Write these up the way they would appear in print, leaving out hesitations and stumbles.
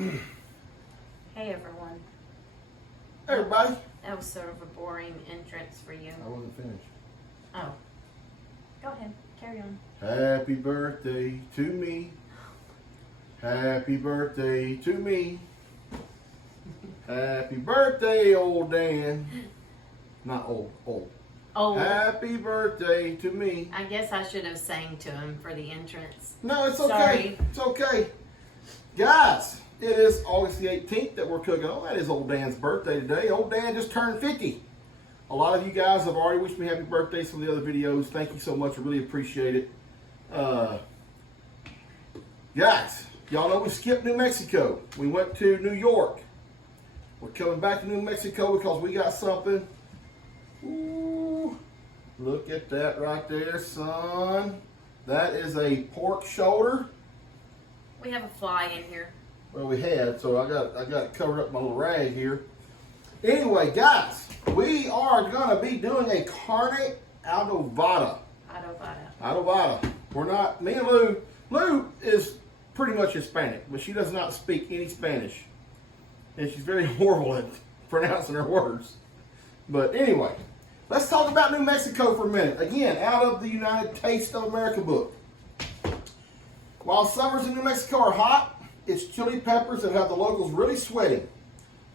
Hey everyone. Hey everybody. That was sort of a boring entrance for you. I wasn't finished. Oh. Go ahead. Carry on. Happy birthday to me. Happy birthday to me. Happy birthday, old Dan. Not old, old. Oh. Happy birthday to me. I guess I should have sang to him for the entrance. No, it's okay. Sorry. It's okay. Guys, it is August the 18th that we're cooking on. That is old Dan's birthday today. Old Dan just turned 50. A lot of you guys have already wished me happy birthdays from the other videos. Thank you so much. I really appreciate it. Guys, y'all know we skipped New Mexico. We went to New York. We're coming back to New Mexico because we got something. Ooh, look at that right there, son. That is a pork shoulder. We have a fly in here. Well, we had, so I got it covered up in my little rag here. Anyway, guys, we are gonna be doing a carne adobada. Adobada. We're not. Me and Lou. Lou is pretty much Hispanic, but she does not speak any Spanish, and she's very horrible at pronouncing her words. But anyway, let's talk about New Mexico for a minute. Again, out of the United Taste of America book. While summers in New Mexico are hot, it's chili peppers that have the locals really sweating.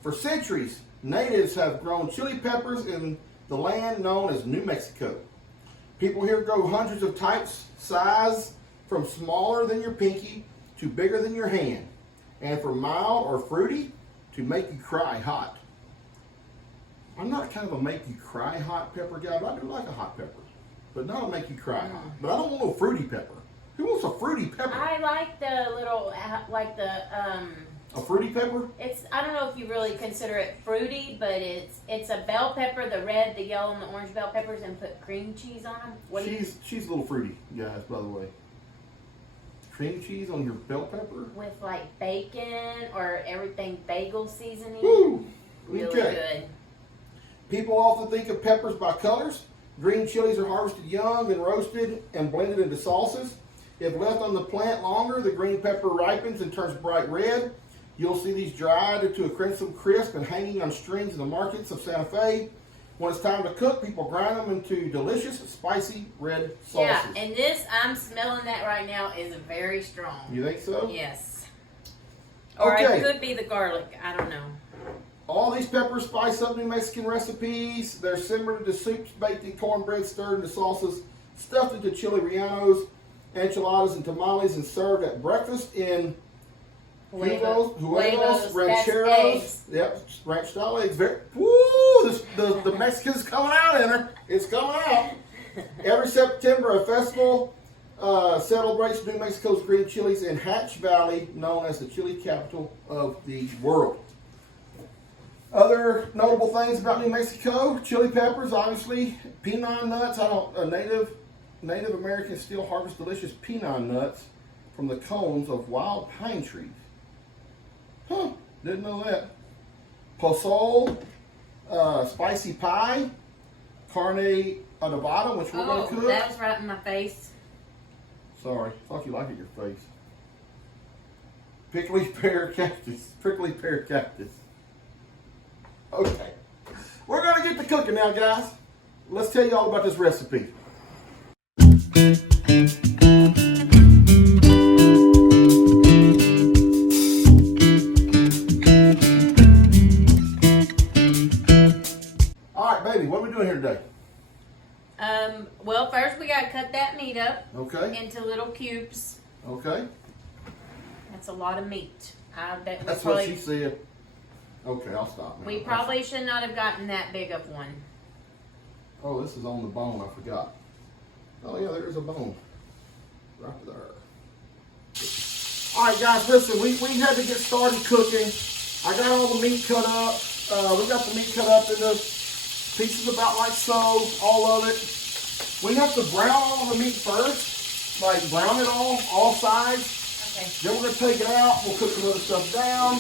For centuries, natives have grown chili peppers in the land known as New Mexico. People here grow hundreds of types, size from smaller than your pinky to bigger than your hand, and from mild or fruity to make you cry hot. I'm not kind of a make you cry hot pepper guy, but I do like a hot pepper, but not a make you cry hot. But I don't want no fruity pepper. Who wants a fruity pepper? I like the little, A fruity pepper? I don't know if you really consider it fruity, but it's a bell pepper, the red, the yellow, and the orange bell peppers, and put cream cheese on them. She's a little fruity, guys, by the way. Cream cheese on your bell pepper? With like bacon or everything bagel seasoning. Woo! Really good. People often think of peppers by colors. Green chilies are harvested young and roasted and blended into sauces. If left on the plant longer, the green pepper ripens and turns bright red. You'll see these dried into a crimson crisp and hanging on strings in the markets of Santa Fe. When it's time to cook, people grind them into delicious, spicy red sauces. Yeah, and this, I'm smelling that right now, is very strong. You think so? Yes. Or Okay. it could be the garlic. I don't know. All these peppers spice up New Mexican recipes. They're simmered into soups, baked in cornbread, stirred into sauces, stuffed into chili rellenos, enchiladas, and tamales, and served at breakfast in huevos, rancheros. Yep, ranch style eggs. Woo! The Mexican's coming out in her. It's coming out. Every September, a festival celebrates New Mexico's green chilies in Hatch Valley, known as the chili capital of the world. Other notable things about New Mexico: chili peppers, obviously, pecan nuts. Native Americans still harvest delicious pecan nuts from the cones of wild pine trees. Huh, didn't know that. Pozole, spicy pie, carne adobada, which we're going to cook. That was right in my face. Sorry, thought you liked it in your face. Prickly pear cactus. Okay, we're going to get to cooking now, guys. Let's tell you all about this recipe. All right, baby, what are we doing here today? Well, first we gotta cut that meat up. Okay. Into little cubes. Okay. That's a lot of meat. I bet we That's probably, what she said. Okay, I'll stop now. we probably should not have gotten that big of one. Oh, this is on the bone, I forgot. Oh yeah, there's a bone. Right there. Alright guys, listen, we had to get started cooking. I got all the meat cut up. We got the meat cut up into pieces about like so, all of it. We have to brown all the meat first. Like brown it all sides. Okay. Then we're going to take it out. We'll cook some other stuff down.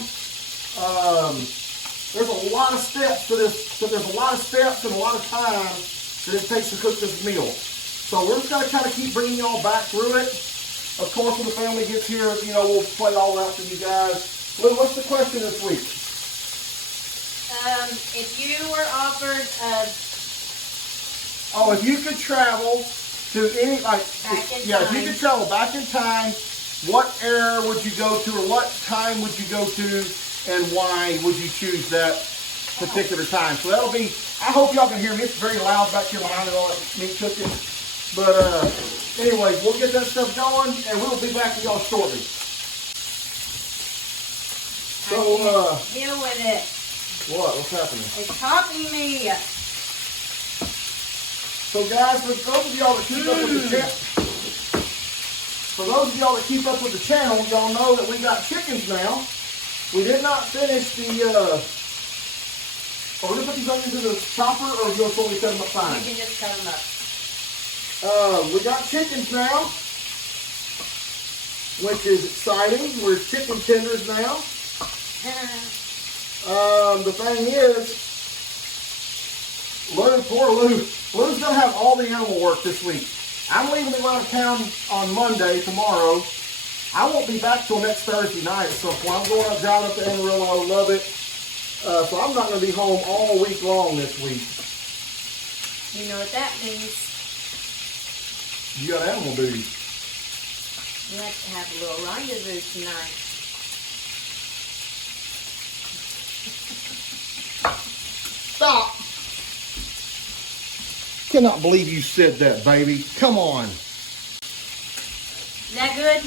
There's a lot of steps to this. So there's a lot of steps and a lot of time that it takes to cook this meal. So we're just going to kind of keep bringing y'all back through it. Of course, when the family gets here, we'll play all that for you guys. Lou, what's the question this week? If you were offered if you could travel to any, if you could travel back in time, what era would you go to, or what time would you go to, and why would you choose that particular time? So that'll be, I hope y'all can hear me. It's very loud back here behind it, all that meat cooking. But anyway, we'll get that stuff going, and we'll be back to y'all shortly. So, deal with it. What's happening? It's copying me. So guys, for those of y'all that keep up with the channel, y'all know that we got chickens now. We did not finish the, are we going to put these onions in the chopper, or are we going to totally cut them up fine? You can just cut them up. We got chickens now, which is exciting. We're chicken tenders now. The thing is, poor Lou's going to have all the animal work this week. I'm leaving to go out of town on Monday, tomorrow. I won't be back till next Thursday night at some point. I'm going up, driving up to Amarillo. I love it. So I'm not going to be home all week long this week. You know what that means. You got animal duty. You have to have a little rendezvous tonight. Stop. Cannot believe you said that, baby. Come on. Is that good?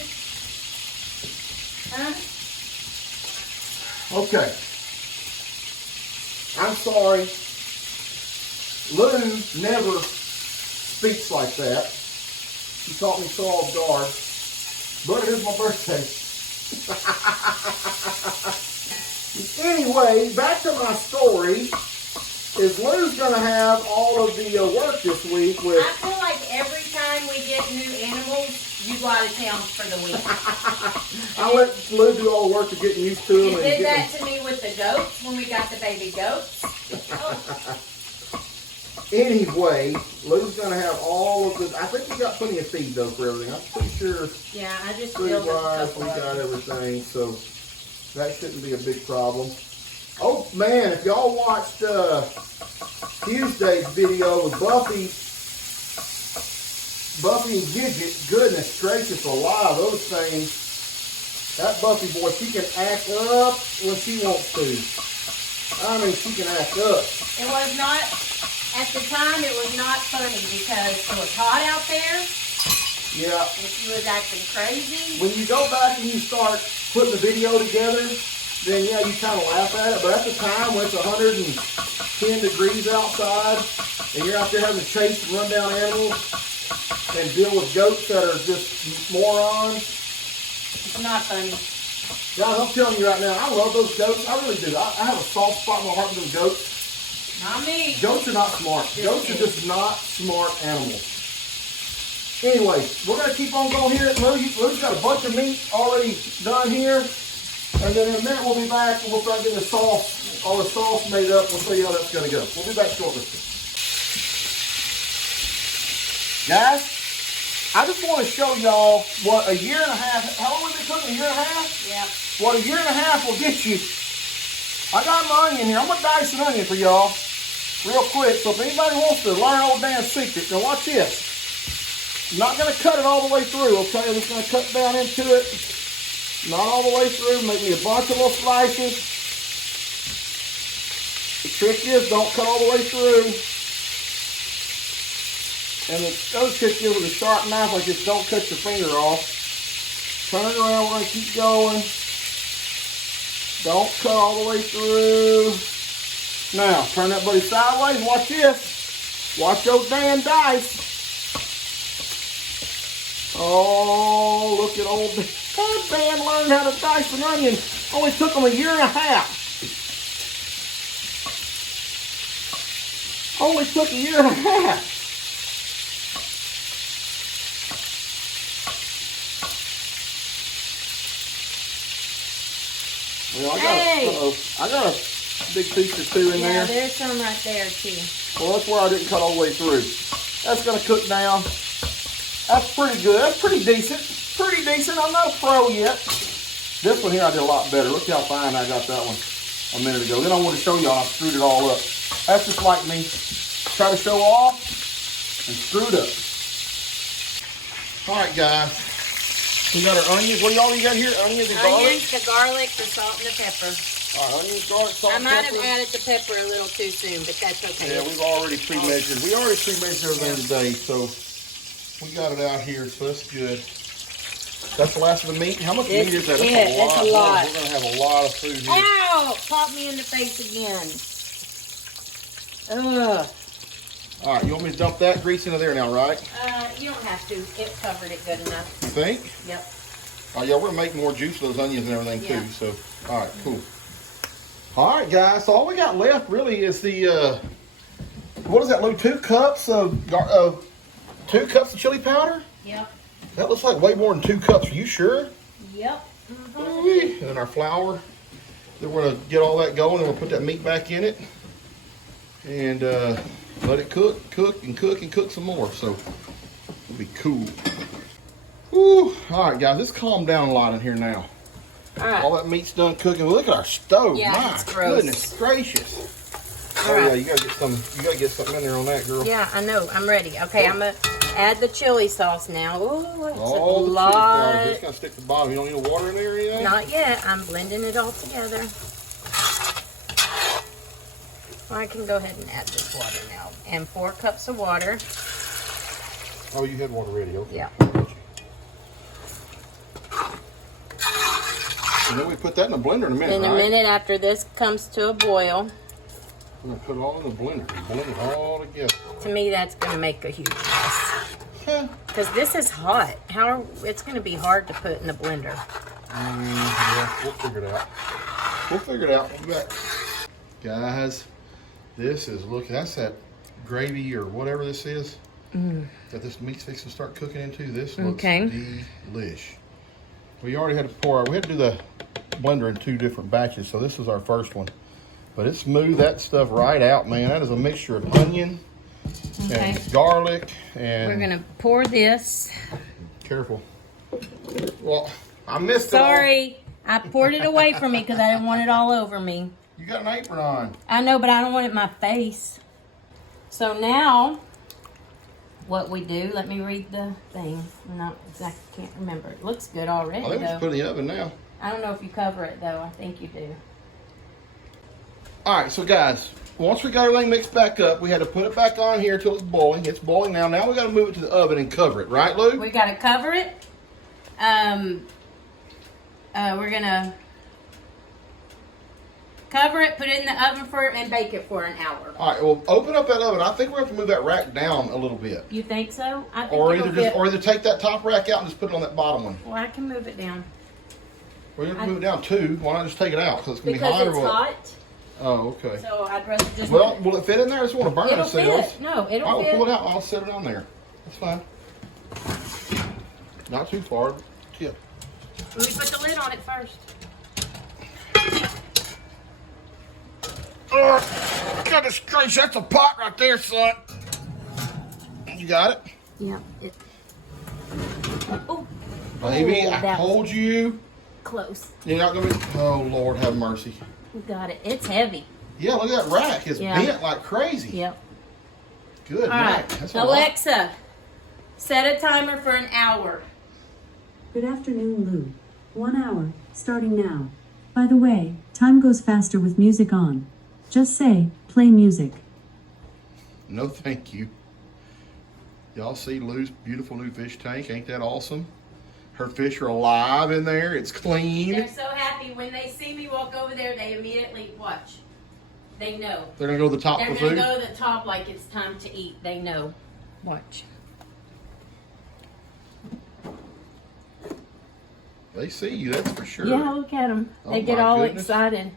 Huh? Okay. I'm sorry. Lou never speaks like that. She caught me so off guard. But it is my birthday. Anyway, back to my story. Is Lou's going to have all of the work this week with... I feel like every time we get new animals, you go out of town for the week. I let Lou do all the work of getting used to them. You did that to me with the goats when we got the baby goats. Anyway, Lou's going to have all of the... I think we got plenty of feed, though, for everything. I'm pretty sure... Yeah, I just filled up a couple we got everything, so that shouldn't be a big problem. Oh, man, if y'all watched Tuesday's video with Buffy and Gidget, goodness gracious alive, those things, that Buffy boy, she can act up when she wants to. I mean, she can act up. It was not, at the time, it was not funny because it was hot out there. Yeah. And she was acting crazy. When you go back and you start putting the video together, then yeah, you kind of laugh at it. But at the time when it's 110 degrees outside and you're out there having to chase and run down animals and deal with goats that are just morons. It's not funny. Guys, I'm telling you right now, I love those goats. I really do. I have a soft spot in my heart for those goats. Not me. Goats are not smart. Goats are just not smart animals. Anyway, we're going to keep on going here. Lou's got a bunch of meat already done here. And then in a minute we'll be back and we'll start getting the sauce, all the sauce made up. We'll show you how that's going to go. We'll be back shortly. Guys, I just want to show y'all what a year and a half, how long have we been cooking, a year and a half? Yeah. What a year and a half will get you. I got my onion here. I'm going to dice an onion for y'all real quick. So if anybody wants to learn old Dan's secret, now watch this. I'm not going to cut it all the way through, okay? I'm just going to cut down into it. Not all the way through. Make me a bunch of little slices. The trick is don't cut all the way through. And the other trick is with a sharp knife like this, don't cut your finger off. Turn it around. We're going to keep going. Don't cut all the way through. Now, turn that buddy sideways. Watch this. Watch those Dan dice. Oh, look at old Dan. Dan learned how to dice an onion. Only took him a year and a half. Only took a year and a half. Well, I got a big piece or two in there. Yeah, there's some right there too. Well, that's where I didn't cut all the way through. That's going to cook down. That's pretty good. That's pretty decent. Pretty decent. I'm not a pro yet. This one here I did a lot better. Look how fine I got that one a minute ago. Then I want to show y'all I screwed it all up. That's just like me. Try to show off and screw it up. All right, guys. We got our onions. What do y'all got here? Onions and garlic? Onions, the garlic, the salt, and the pepper. All right, onions, garlic, salt, I and might pepper. have added the pepper a little too soon, but that's okay. Yeah, we've already pre-measured. We already pre-measured everything today, so we got it out here, so that's good. That's the last of the meat. How much meat is that? Yeah, that's a lot. We're gonna have a lot of food here. Ow! Popped me in the face again. Ugh. All right, you want me to dump that grease into there now, right? You don't have to. It covered it good enough. You think? Yep. Oh yeah, we're gonna make more juice of those onions and everything Yeah. too. So, all right, cool. All right, guys. So all we got left really is the what is that, Lou? 2 cups of 2 cups of chili powder. Yep. That looks like way more than 2 cups. Are you sure? Yep. And then our flour. Then we're gonna get all that going, and we'll put that meat back in it, and let it cook and cook some more. So it'll be cool. Whew. All right, guys, it's calmed down a lot in here now. All right. All that meat's done cooking. Look at our stove. Yeah, My it's gross. goodness gracious. All Oh right. yeah, you gotta get something in there on that, girl. Yeah, I know. I'm ready. Okay, I'm gonna add the chili sauce now. Ooh, it's All a the lot. chili powder. Just gonna stick to the bottom. You don't need no water in there or anything? Not yet. I'm blending it all together. I can go ahead and add this water now. And 4 cups of water. Oh, you had water ready, okay. Yeah. And then we put that in the blender in a minute, In a right? minute after this comes to a boil, We're gonna put it all in the blender. Blend it all together. to me that's going to make a huge mess. Because this is hot. It's going to be hard to put in the blender. Yeah, we'll figure it out. We'll figure it out. We'll be back. Guys, this is, look, that's that gravy or whatever this is that this meat's fixing to start cooking into. This looks delish. We already had to we had to do the blender in 2 different batches, so this is our first one. But it smoothed that stuff right out, man. That is a mixture of onion and garlic and... We're going to pour this. Careful. Well, I missed it Sorry. I poured it away from me because I didn't want it all over me. You got an apron on. I know, but I don't want it in my face. So now, what we do, let me read the thing. No, I can't remember. It looks good already, I think we though. just put it in the oven now. I don't know if you cover it, though. I think you do. All right, so guys, once we got everything mixed back up, we had to put it back on here till it's boiling. It's boiling now. Now we got to move it to the oven and cover it, right, Lou? We got to cover it. We're going to cover it, put it in the oven and bake it for an hour. All right, well, open up that oven. I think we're going to have to move that rack down a little bit. You think so? I think Or it'll either fit. or either take that top rack out and just put it on that bottom one. Well, I can move it down. We're going to move it down too. Why not just take it out? Because it's going to be Because hot it's or what? hot, Oh, okay. so I'd rather just... Well, will it fit in there? I just want to burn it'll the seals. fit. No, it'll All right, fit. we'll pull it out. I'll set it on there. That's fine. Not too far. Yeah. Let me put the lid on it first. Goodness gracious, that's a pot right there, son. You got it? Yeah. Oh, Baby, Oh, I that told you. close. You're not going to be... Oh, Lord, have mercy. We got it. It's heavy. Yeah, look at that rack. It's Yeah. bent like crazy. Yep. Good All night. right. That's a lot. Alexa, set a timer for an hour. Good afternoon, Lou. 1 hour, starting now. By the way, time goes faster with music on. Just say, play music. No, thank you. Y'all see Lou's beautiful new fish tank? Ain't that awesome? Her fish are alive in there. It's clean. They're so happy. When they see me walk over there, they immediately watch. They know. They're going to go to the top They're of the going to food? go to the top like it's time to eat. They know. Watch. They see you, that's for sure. Yeah, look at them. Oh, They get my all goodness. excited.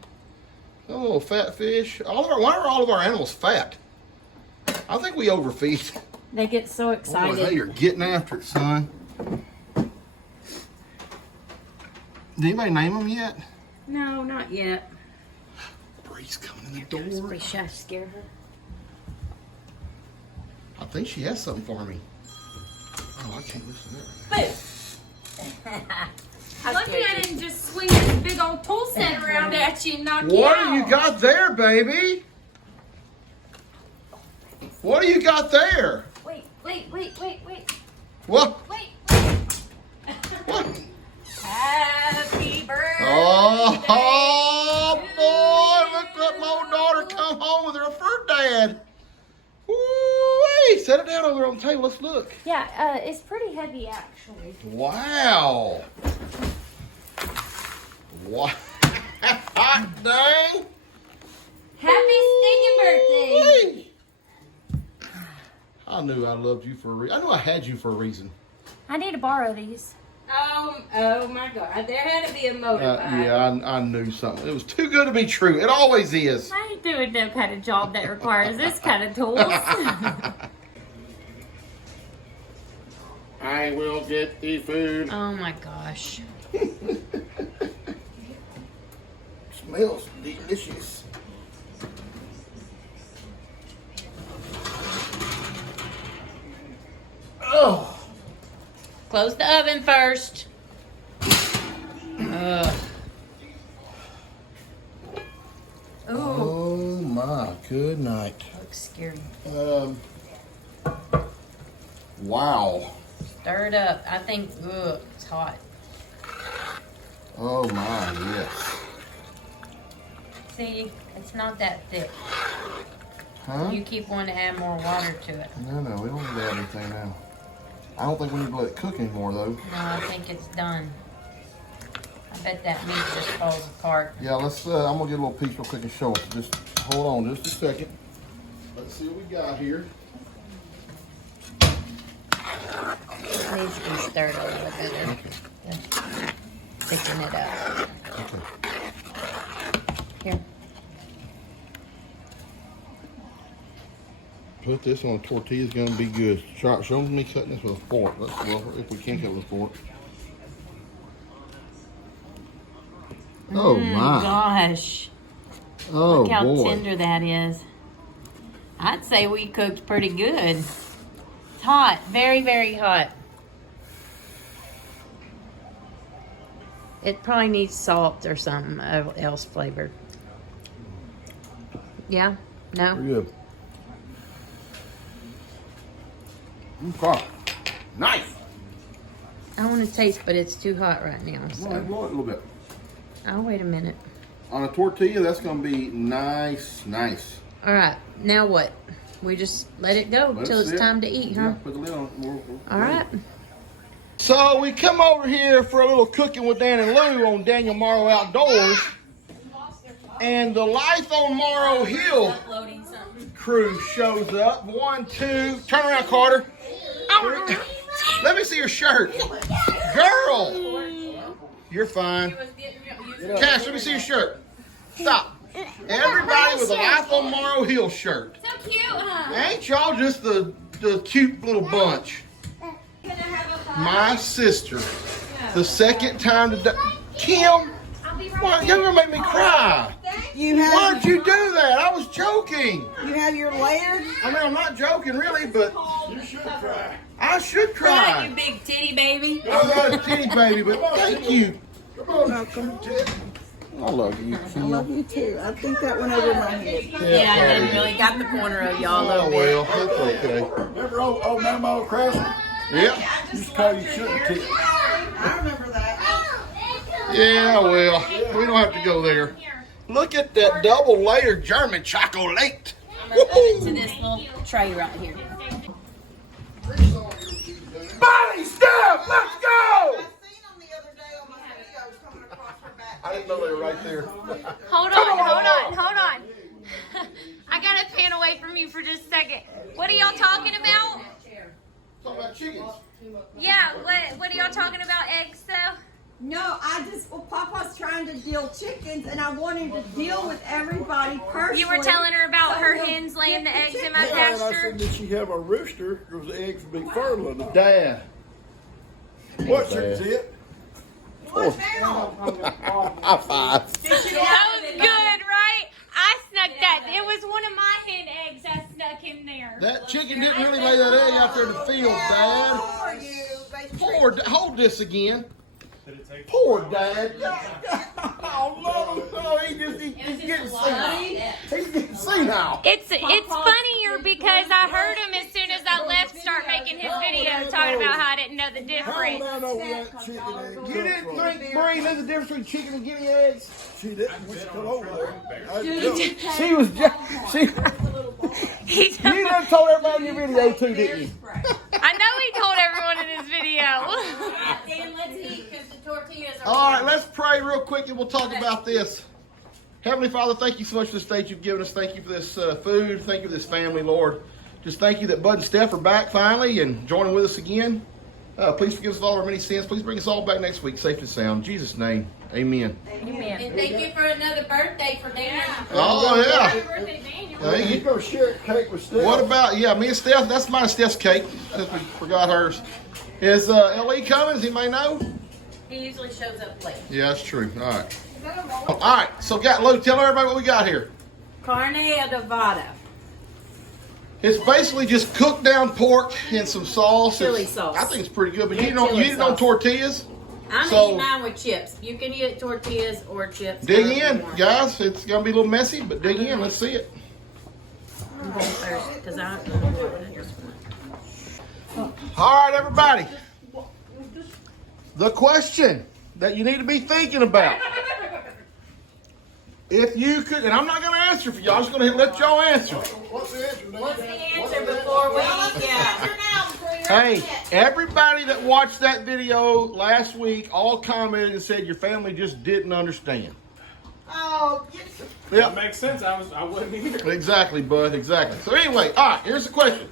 Oh, fat fish. Why are all of our animals fat? I think we overfeed. They get so Boy, excited. they are getting after it, son. Did anybody name them yet? No, not yet. Bree's coming in the door. Should I scare her? I think she has something for me. Oh, I can't listen to that right now. Boo! Lucky I didn't just swing it tool set around at you and knock you What out. do you got there, baby? What do you got there? Wait. What? Wait. What? Happy birthday. Oh, boy, look what my old daughter come home with her for dad. Woo-wee. Set it down over there on the table. Let's look. Yeah, it's pretty heavy actually. Wow. What? Hot dang. Happy stinking birthday. Woo-wee. I knew I loved you for a reason. I knew I had you for a reason. I need to borrow these. Oh my God. There had to be a motorbike. Yeah, I knew something. It was too good to be true. It always is. I ain't doing no kind of job that requires this kind of tools. I will get the food. Oh my gosh. Smells delicious. Oh. Close the oven first. Ooh. Oh my good night. Looks scary. Wow. Stir it up. I think, it's hot. Oh my, yes. See, it's not that thick. Huh? You keep wanting to add more water to it. No, we don't need to add anything now. I don't think we need to let it cook anymore though. No, I think it's done. I bet that meat just falls apart. Yeah, let's, I'm gonna get a little piece real quick and show us. Just hold on just a second. Let's see what we got here. It needs to be stirred a little bit. Okay. Thicken it up. Okay. Here. Put this on a tortilla is gonna be good. Show me cutting this with a fork. Well, if we can cut it with a fork. Oh my! Gosh. Oh Look how boy! tender that is. I'd say we cooked pretty good. It's hot. Very, very hot. It probably needs salt or something else flavored. Yeah? No? Pretty good. Okay. Nice. I want to taste, but it's too hot right now. Well, So. blow it a little bit. I'll wait a minute. On a tortilla, that's gonna be nice. All right. Now what? We just let it go Let it till it's sit. time to eat, huh? Yeah, put the lid on. All right. So we come over here for a little cooking with Dan and Lou on Daniel Morrow Outdoors. And the Life on Morrow Hill Uploading something. crew shows up. 1, 2, turn around, Carter. Let me see your shirt. Girl, you're fine. Cash, let me see your shirt. Stop. Everybody with a Life on Morrow Hill shirt. So cute, huh? Ain't y'all just the cute little bunch? My sister, the second time today. Kim, why, you're gonna make me cry. Why'd you do that? I was joking. You have your layered. I mean, I'm not joking really, but You should cry. I should Right, cry. you big titty baby. I'm not a titty baby, but thank you. Welcome. I love you, I Kim. love you too. I think that went over my head. Yeah, I didn't really got the corner of y'all a Oh little bit. well, that's okay. Remember old Mama Craftsman? Yep. Used to call you sugar tit. I remember that. Yeah, well, we don't have to go there. Look at that double layered German chocolate. I'm gonna put it to this little tray right here. Body step, let's go! I seen them the other day on my videos coming across her back. I didn't know they were right there. Hold on. I gotta pan away from you for just a second. What are y'all talking about? Talking about chickens. Yeah, what are y'all talking about? Eggs though? No, Papa's trying to deal chickens, and I wanted to deal with everybody personally. You were telling her about So her we'll hens laying the get eggs in my Yeah, and I pasture? said, did she have a rooster? Because the eggs would be fertile or not. Dad. What chicken's it? What now? High five. That was good, right? I snuck that. It was one of my hen eggs I snuck in there. That chicken didn't really lay that egg out there in the field, Dad. How are you? They Hold this again. Poor Dad. Oh no, he It was getting just a lot. He's getting senile. It's funnier because I heard him as soon as I left start making his video talking about how I didn't know the difference. You didn't think Bree knew the difference between chicken and guinea eggs? She didn't. We come over there. She was just, you done told everybody in your video too, didn't you? I know he told everyone in his video. Dan, let's eat because the tortillas are. All right, let's pray real quick and we'll talk about this. Heavenly Father, thank you so much for the state you've given us. Thank you for this food. Thank you for this family, Lord. Just thank you that Bud and Steph are back finally and joining with us again. Please forgive us of all our many sins. Please bring us all back next week, safe and sound. In Jesus' name, amen. And thank you for another birthday for Dan. Oh, yeah. Happy birthday, Daniel. Thank You you. go share cake with Steph. What about, me and Steph, that's mine, Steph's cake, since we forgot hers. Is L.E. coming? Does anybody know? He usually shows up late. Yeah, that's true. All right. All right, so Lou, tell everybody what we got here. Carne adobada. It's basically just cooked down pork and some sauce. Chili sauce. I think it's pretty good, but Yeah, you eat it on sauce. tortillas. I'm So- eating mine with chips. You can eat tortillas or chips. Dig however you in, want. guys. It's going to be a little messy, but dig in. Let's see it. I'm going first because I All right, everybody. The question that you need to be thinking about. If you could, and I'm not going to answer for y'all, I'm just going to let y'all answer. What's the answer, Dan? What's the answer before we Hey, everybody that watched that video last week all commented and said your family just didn't understand. Oh, Yep. Makes sense. I wasn't either. Exactly, bud. Exactly. So anyway, all right, here's the question.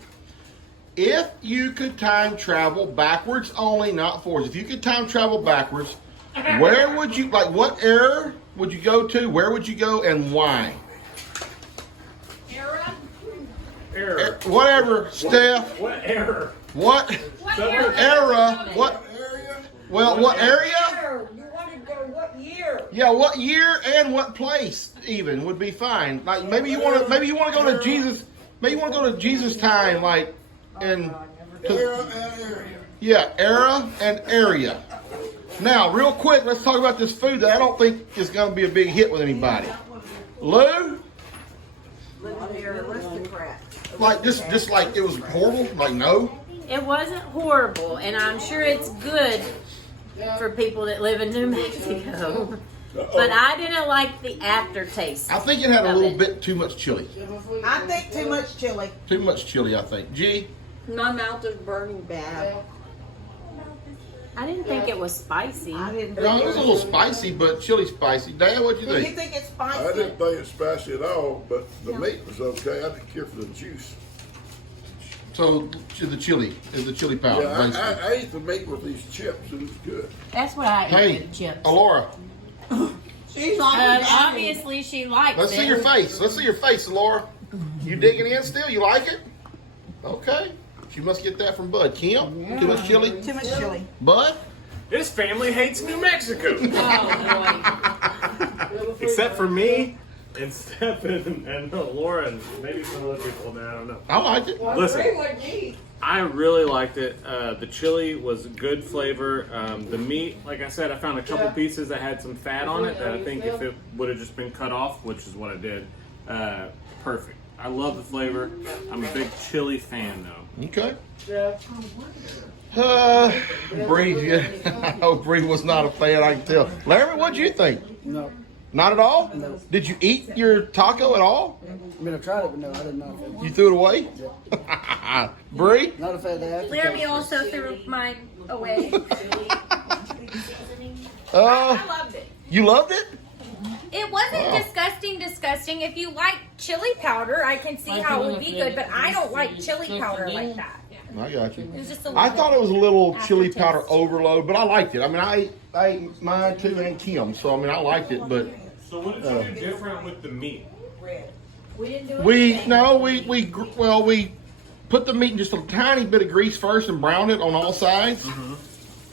If you could time travel backwards only, not forwards, if you could time travel backwards, where would you, what era would you go to? Where would you go and why? Error. Whatever, Steph. What error? What era? What? Well, what area? you want to go what year? Yeah, what year and what place even would be fine. Like maybe you want to go to Jesus. Maybe you want to go to Jesus time, like in. Era and area. Yeah, era and area. Now, real quick, let's talk about this food that I don't think is going to be a big hit with anybody. Lou, like just like it was horrible. Like no. It wasn't horrible, and I'm sure it's good for people that live in New Mexico. But I didn't like the aftertaste. I think it had a little bit too much chili. I think too much chili. Too much chili, I think. G. My mouth is burning bad. I didn't think it was spicy. I didn't No, think it was a little spicy, but chili spicy. Dad, what'd you Do you think? think it's I spicy? didn't think it was spicy at all, but the meat was okay. I didn't care for the juice. So the chili is the chili powder. Yeah, basically. I ate the meat with these chips. It was good. That's what I ate Hey, with chips. Alora, She's like, Obviously, she likes let's it. see your face. Let's see your face, Alora. You digging in still? You like it? Okay. She must get that from Bud. Kim, too much chili? Too much chili. Bud? His family hates New Mexico. Oh, Except for me and Stephen and Laura and maybe some other people. I don't know. I liked it. Listen, I really liked it. The chili was good flavor. The meat, like I said, I found a couple pieces that had some fat on it that I think if it would have just been cut off, which is what I did, perfect. I love the flavor. I'm a big chili fan though. Okay. Bree, yeah. Oh, Bree was not a fan, I can tell. Larry, what'd you think? No. Not at all? No. Did you eat your taco at all? I mean, I tried it, but no, I did not. You threw it away? Bree? Not a fan of Larry also threw mine away. I loved it. You loved it? It wasn't Wow. disgusting. If you like chili powder, I can see how it would be good, but I don't like chili powder like that. I got you. It was just a I thought it was a little chili aftertaste. powder overload, but I liked it. I mean, I ate mine too and Kim, so I mean, I liked it, but So what did you do different with the meat? we didn't do we anything. we put the meat in just a tiny bit of grease first and browned it on all sides.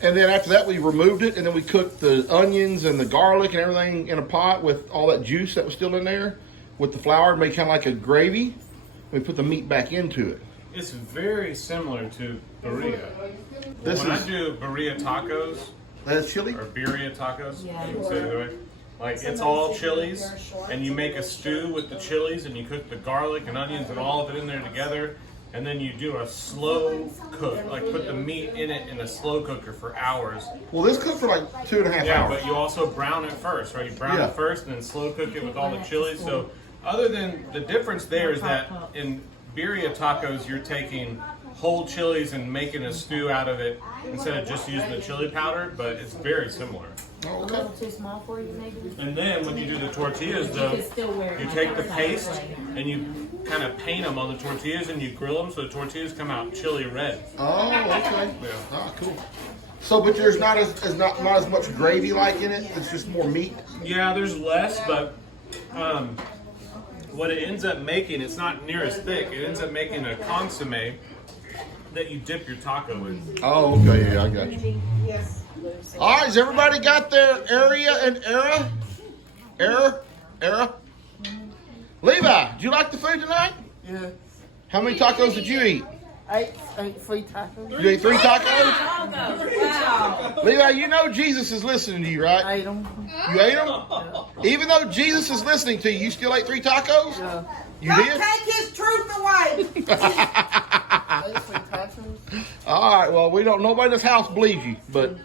And then after that, we removed it, and then we cooked the onions and the garlic and everything in a pot with all that juice that was still in there with the flour, made kind of like a gravy. We put the meat back into it. It's very similar to birria. This when is I do birria tacos, That's chili? or birria tacos. Yeah. You can say it either way. Like it's all chilies, and you make a stew with the chilies, and you cook the garlic and onions and all of it in there together, and then you do a slow cook, like put the meat in it in a slow cooker for hours. Well, this cooked for like 2.5 Yeah, hours. but you also brown it first, right? You brown Yeah. it first, and then slow cook it with all the chilies. So, other than the difference there is that in birria tacos, you're taking whole chilies and making a stew out of it instead of just using the chili powder, but it's very similar. Oh, A okay. little too small for you, maybe? And then when you do the tortillas, though, You can still wear it you like take the outside paste later. and you kind of paint them on the tortillas and you grill them so the tortillas come out chili red. Oh, okay. Yeah. Ah, cool. So, but there's not not as much gravy like in it. It's just more meat. Yeah, there's less, but what it ends up making, it's not near as thick. It ends up making a consomme that you dip your taco in. Oh, okay. Yeah, I got you. Yes. All right, has everybody got their area and era? Era? Levi, did you like the food tonight? Yeah. How many tacos did you eat? Ate free tacos. You ate 3 tacos? Wow. Levi, you know Jesus is listening to you, right? Ate them. You ate them? Even though Jesus is listening to you, you still ate 3 tacos? Yeah. You Don't did? take his truth away. Ate free tacos. All right, well, we don't, nobody in this house believes you, but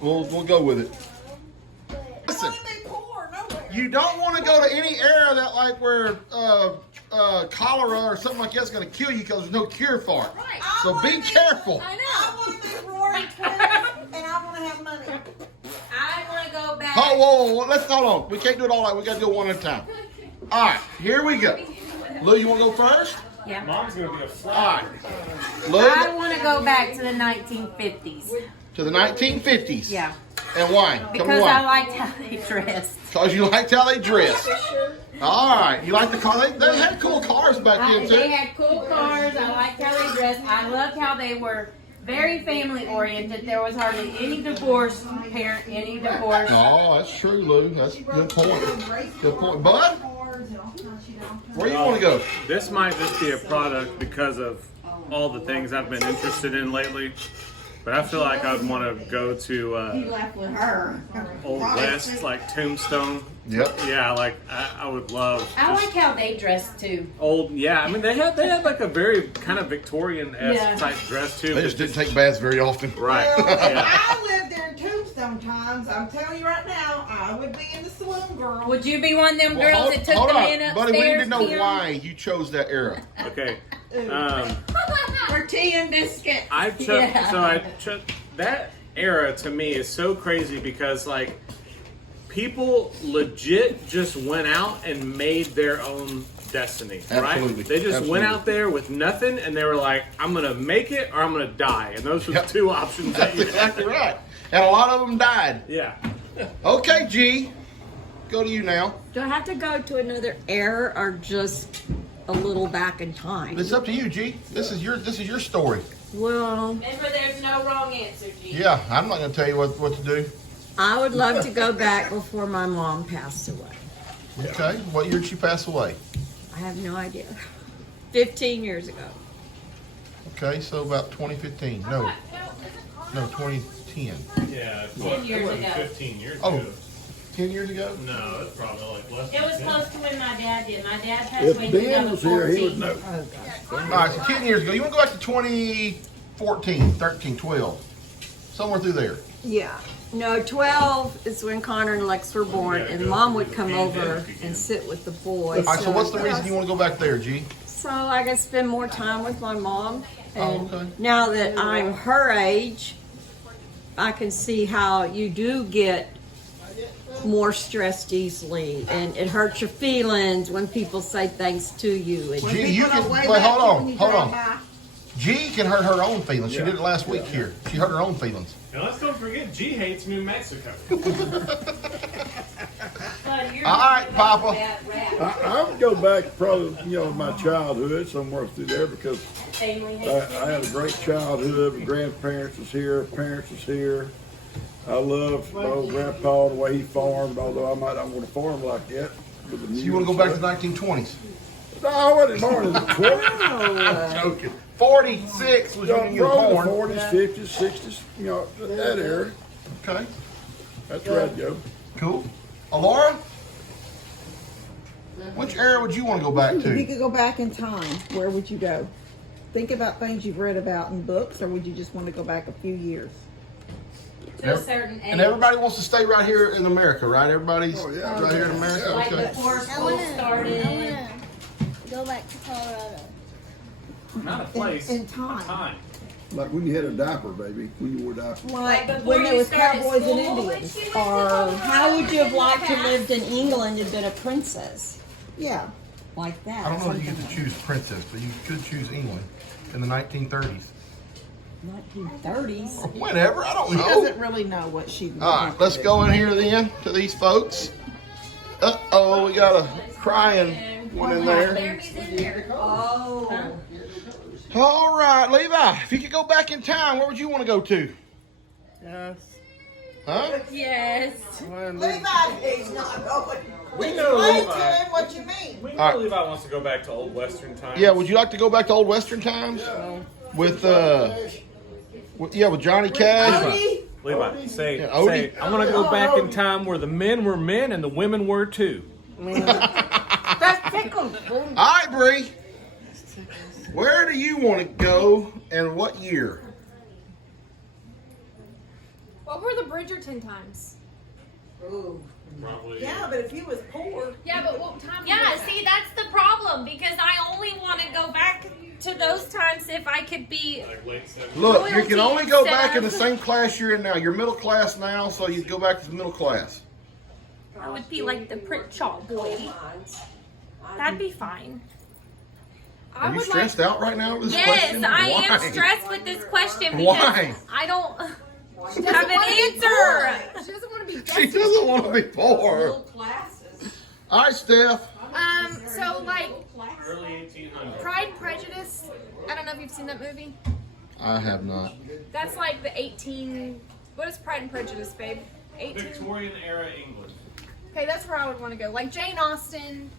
we'll go with it. Listen, Only be poor, nowhere. you don't want to go to any area that like where cholera or something like that's going to kill you because there's no cure for it. Right. So be careful. I I know. want to be roaring 20, and I want to have money. I want to go back. Oh, whoa, let's hold on. We can't do it all like we got to go one at a time. All right, here we go. Lou, you want to go first? Yeah. Mom's gonna be a All fly. right. Lou, I want to go back to the 1950s. to the 1950s. Yeah. And why? Tell me Because I why. liked how they dressed. Because you liked how they dressed. All right. You like the car? They had cool cars back then, They too. had cool cars. I liked how they dressed. I loved how they were very family oriented. There was hardly any divorce parent, any divorce. Oh, that's true, Lou. That's a good point. Good point. Bud, where you want to go? This might just be a product because of all the things I've been interested in lately. But I feel like I'd want to go to Left with her. Old West, like Tombstone. Yep. Yeah, like I would love. I like how they dressed too. Old, yeah. I mean, they had like a very kind of Victorian-esque Yeah. type dress too. They but just didn't take baths very often. Right. Well, if Yeah. I lived there in Tombstone times, I'm telling you right now, I would be in the saloon, girl. Would you be one of them girls Well, that took hold the on. man upstairs? Buddy, we need to know Kim? why you chose that era. Okay. For tea and biscuit. I chose. Yeah. So I chose that era. To me is so crazy because like people legit just went out and made their own destiny. Absolutely. Right? They just went Absolutely. out there with nothing and they were like, "I'm gonna make it or I'm gonna die," and those were Yep. the two options that That's you had. exactly right. And a lot of them died. Yeah. Okay, G. Go to you now. Do I have to go to another era or just a little back in time? It's up to you, G. This is your story. Well, Remember, there's no wrong answer, G. Yeah, I'm not going to tell you what to do. I would love to go back before my mom passed away. Okay. What year did she pass away? I have no idea. 15 years ago. Okay, so about 2015. No, 2010. Yeah. 10 years ago. 15 years Oh. ago. 10 years ago? No, it's probably like less. It was close to when my dad did. My dad passed If away in Dan was here, he would 2014. know. All right, so 10 years ago. You want to go back to 2014, 13, 12. Somewhere through there. Yeah. No, 12 is when Connor and Lex were born, and Mom would come over and sit with the boys. All right, so what's the reason you want to go back there, G? So I could spend more time with my mom. And Oh, okay. now that I'm her age, I can see how you do get more stressed easily, and it hurts your feelings when people say things to you. And G, you can. Wait, hold on. G can hurt her own feelings. She did it last week here. She hurt her own feelings. And let's don't forget, G hates New Mexico. All right, Papa. I would go back probably, my childhood somewhere through there because I had a great childhood. My grandparents was here, parents was here. I love my old grandpa, the way he farmed, although I might not want to farm like that. So you want to go back to the 1920s? No, I wasn't born in the 20s. I'm joking. 46 was when you were Probably born. 40s, 50s, 60s, that era. Okay. That's right, Joe. Cool. Alora? Which era would you want to go back If you to? could go back in time, where would you go? Think about things you've read about in books, or would you just want to go back a few years? To a certain age. And everybody wants to stay right here in America, right? Everybody's Oh, yeah. right here in America? Like Okay. before I school wanna started. go back to Colorado. Not a place. In time. A time. Like when you had a diaper, baby, when you wore a diaper. Like before when there you was started cowboys and school, Indians. Or how would you have liked to lived in England and been a princess? Yeah. Like that. I don't know if you something get to choose princess, but you could choose England in the 1930s. 1930s. Whenever, I don't She know. doesn't really know what she would All right, want let's to go in here then to these folks. Uh-oh, we got a crying one in there. Jeremy's in there. Oh. All right, Levi, if you could go back in time, where would you want to go to? Yes. Huh? Yes. Levi's not going. We know Explain to Levi. him what you mean. We know All right. Levi wants to go back to old Western times. Yeah, would you like to go back to old Western times? With Johnny Cash? Levi, say, Yeah, Odie. say, I want to go back in time where the men were men and the women were too. That's tickled. All right, Bree. Where do you want to go and what year? What were the Bridgerton times? Probably. Yeah, but if you was poor. Yeah, but what time? Yeah, see, that's the problem because I only want to go back to those times if I could be. Like late 70s. Look, you can only go Royalty back in the instead same class you're in now. You're middle class now, so you go back to the middle class. I would be like the print shop boy. That'd be fine. Are you stressed out right now over this Yes, question? I Why? am stressed with this question because Why? I don't have an answer. She doesn't want to be. She doesn't want to be poor. All right, Steph. So like Early 1800s. Pride and Prejudice. I don't know if you've seen that movie. I have not. That's like the 18. What is Pride and Prejudice, babe? 18. Victorian era England. Okay, that's where I would want to go. Like Jane Austen,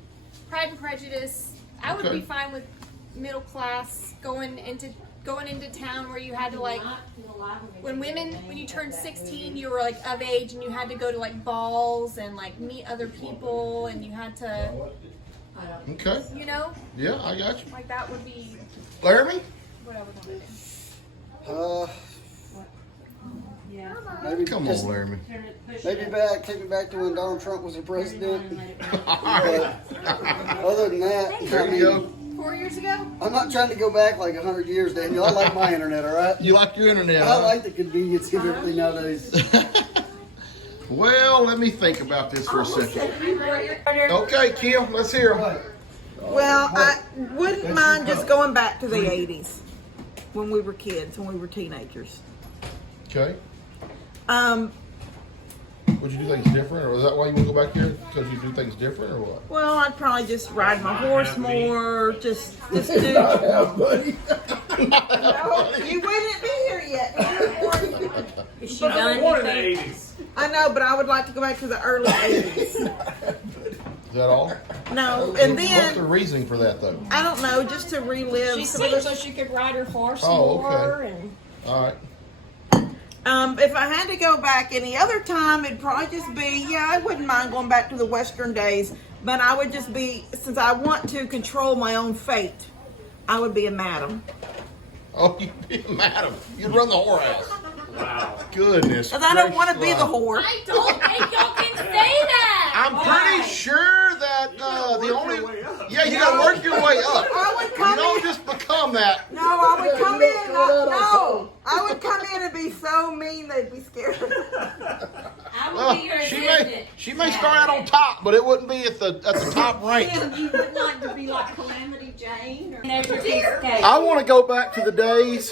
Pride and Prejudice. I would Okay. be fine with middle class going into town where you had to like when you turned 16 you were like of age and you had to go to like balls and like meet other people and you had to Okay. you know Yeah, I got you. like that would be Laramie? what I would want to do. Maybe Come just on, Laramie. take me back to when Donald Trump was the president. All right. Other than that, I There you mean, go. 4 years ago. I'm not trying to go back like 100 years, Daniel. I like my internet, all right? You like your internet, I huh? like the convenience of everything nowadays. Well, let me think about this for a second. Okay, Kim, let's hear 'em. Well, I wouldn't mind just going back to the 80s when we were kids, when we were teenagers. Okay. Would you do things different, or is that why you want to go back here? Because you do things different, or what? Well, I'd probably just ride my horse more, just do. Yeah, buddy. No, you wouldn't be here yet. Is she done? Born in the 80s. I know, but I would like to go back to the early 80s. Is that all? No, and What's the then, reasoning for that, though? I don't know, just to relive She some of said the so she could ride her horse Oh, more okay. and All right. If I had to go back any other time, it'd probably just be, yeah, I wouldn't mind going back to the Western days, but I would just be, since I want to control my own fate, I would be a madam. Oh, you'd be a madam. You'd run the whorehouse. Wow. Goodness. Because I don't want to be gracious the alive. whore. I don't think y'all can say that. I'm pretty sure that the only. your way up. Yeah, you gotta work your way up. I would You come don't in. just become that. No, I would come in. No, I would come in and be so mean they'd be scared. I will Well, be your she assistant. may start out on top, but it wouldn't be at the top rank. you would like to be like Calamity Jane or There's your piece of cake. I want to go back to the days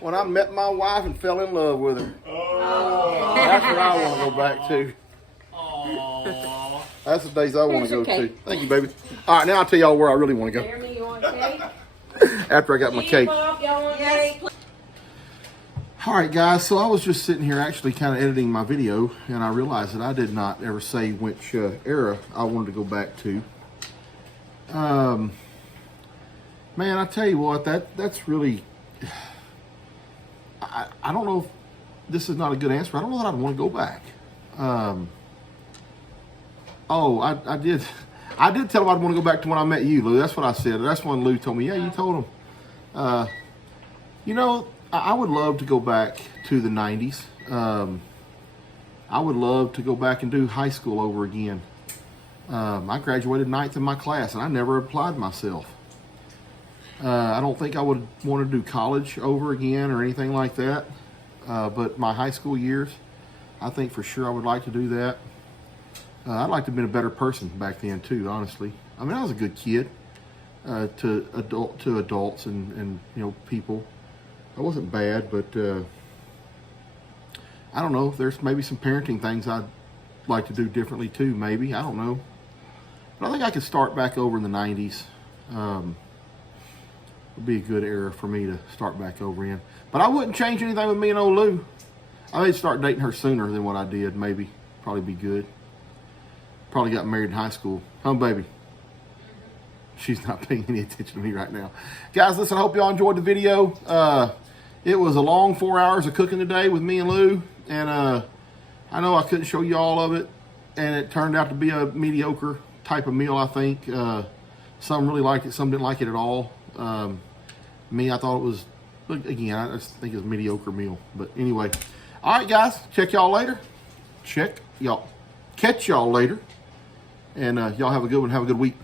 when I met my wife and fell in love with her. Oh. That's what I want to go back to. Aww. That's the days I want to go Here's your to. Thank you, baby. All right, now I'll tell y'all where I really want to go. Jeremy, you want cake? After I got my cake. Bob, y'all want cake? All right, guys, so I was just sitting here actually kind of editing my video, and I realized that I did not ever say which era I wanted to go back to. Man, I tell you what, that's really... I don't know this is not a good answer. I don't know that I'd want to go back. Oh, I did. I did tell him I'd want to go back to when I met you, Lou. That's what I said. That's when Lou told me, yeah, you told him. You know, I would love to go back to the 90s. I would love to go back and do high school over again. I graduated 9th in my class, and I never applied myself. I don't think I would want to do college over again or anything like that. But my high school years, I think for sure I would like to do that. I'd like to have been a better person back then too, honestly. I mean, I was a good kid to adults and you know, people. I wasn't bad, but I don't know. There's maybe some parenting things I'd like to do differently too. Maybe, I don't know. But I think I could start back over in the 90s. Would be a good era for me to start back over in. But I wouldn't change anything with me and old Lou. I may start dating her sooner than what I did. Maybe, probably be good. Probably got married in high school. Huh, baby? She's not paying any attention to me right now. Guys, listen, I hope y'all enjoyed the video. It was a long 4 hours of cooking today with me and Lou. And I know I couldn't show you all of it. And it turned out to be a mediocre type of meal, I think. Some really liked it, some didn't like it at all. Me, I thought it was, again, I just think it was a mediocre meal. But anyway. All right, guys. Catch y'all later. Catch y'all later. And y'all have a good one. Have a good week.